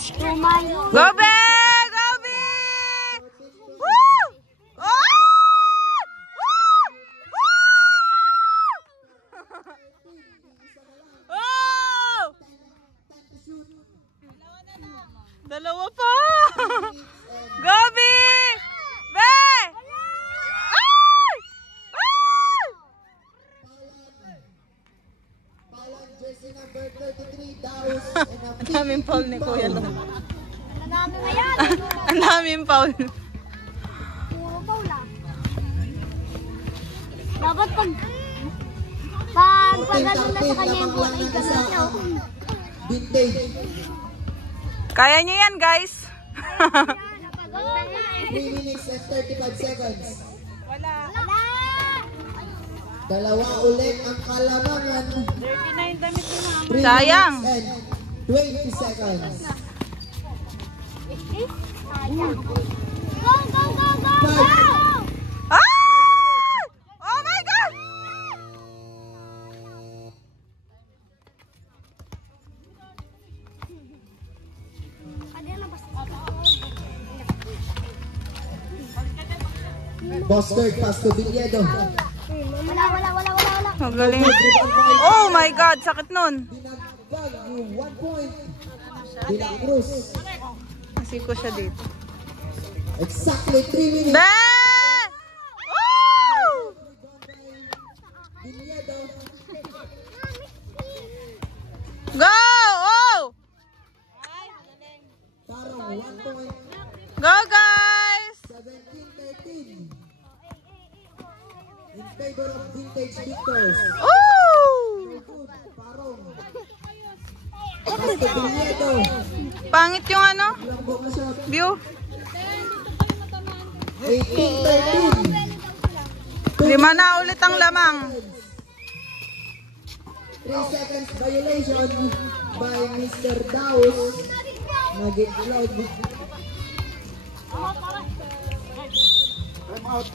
Go, Be! Go, Be! Woo! Oh! Oh! Dalawa pa! Go, Be! Be! Ay! Ay! Ang daming foul ni Kuya Long. Ang daming foul. Puro foul ah. Dapat pagpagano na sa kanya yung bola, ay gano'n siya. Kaya niyo yan, guys. 3 minutes and 35 seconds. Wala. Dalawa ulit ang kalamangan. 39 damit ni Mama. 3 Sayang. minutes and 20 seconds. Go, go, go, go, go! Ah! Oh my God! Bosford pass to Villedo. Wala. Magaling. Oh my God, sakit nun. Binagbag yung 1 point. De La Cruz. Kasi ko siya dito. Exactly 3 minutes. Be! Oh! Villedo. Go! Oh! Tarong 1 point. Go, guys! 17-13. In favor of Vintage Victors. Oh! Parong. Pass to Villedo. Pangit yung ano? Lambo na siya. View. 18-13. 5 na ulit ang lamang. 3 seconds violation by Mr. Daus. Nag-vlog.